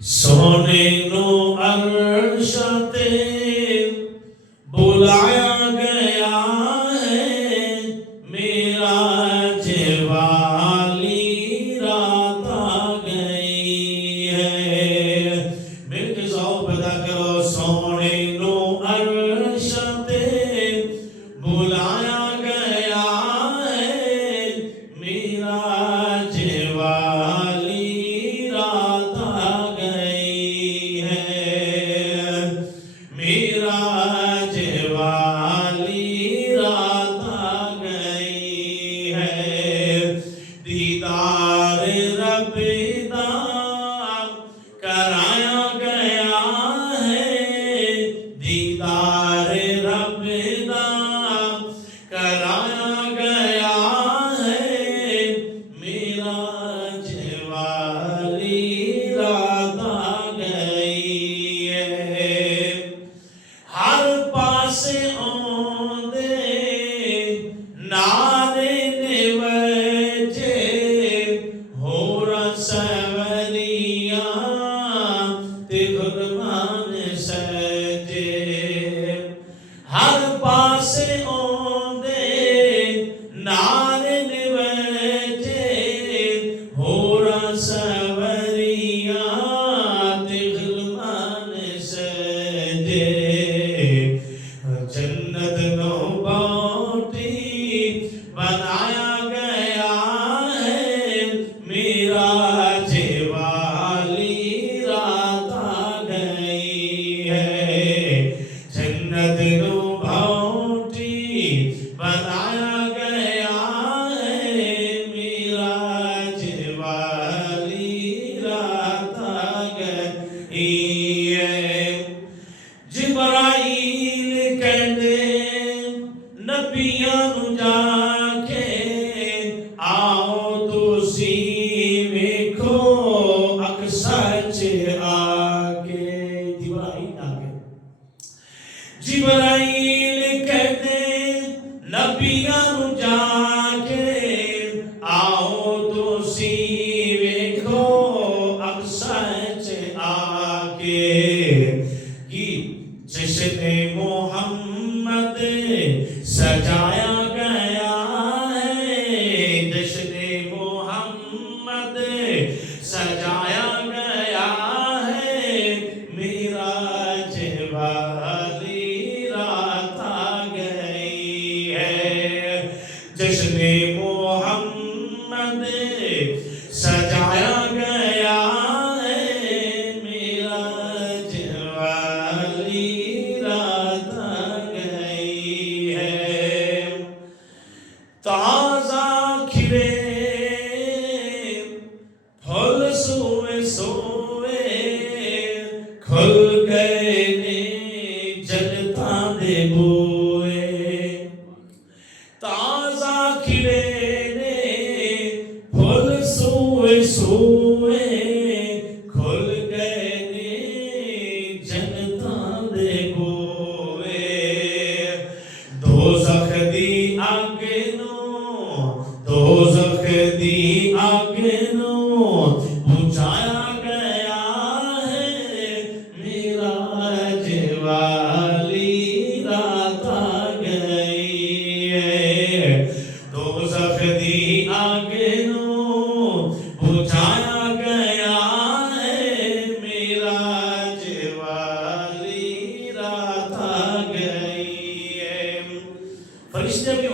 सोने नो अर्श ते बुलाया गया है, मेराज वाली रात आ गई है। मिलके जाओ पैदा करो। सोने नो अर्श ते बुलाया गया है, मेराज वाली रात आ गई है, मेराज वाली रात आ गई है। दीदार रब दा कराया गया है, दीदार रब दा कराया गया है, मेराज वाली रात आ गई है। हर पासे आउंदे नारे ने वजे, होरा सवरिया ते गुरबान सजे। हर पासे आउंदे नारे ने वजे, होरा सवरिया ते गुरबान सजे। जन्नत नो बाटी बनाया गया है, मेराज वाली रात आ गई है। जन्नत नो बाटी बनाया गया है, मेराज वाली रात आ गई है। जिब्राइल कहते नबियां नूं जाके, आओ तुसी वेखो अक्सा च आके। जिब्राइल आके, जिब्राइल कहते नबियां नूं जाके, आओ तुसी वेखो अक्सा च आके। जश्न मोहम्मद सजाया गया है, जश्न मोहम्मद सजाया गया है, मेराज वाली रात आ गई है। जश्न मोहम्मद सजाया गया है, मेराज वाली रात आ गई है। ताजा खिले फल सोए सोए, खुल गए ने जगतां दे बूए। ताजा खिले ने फल सोए सोए, खुल गए ने जगतां दे बूए। दोज़ख दी अग नूं, दोज़ख दी अग नूं बुझाया गया है, मेराज वाली रात आ गई है। दोज़ख दी अग नूं बुझाया गया है, मेराज वाली रात आ गई है। फरिश्ते भी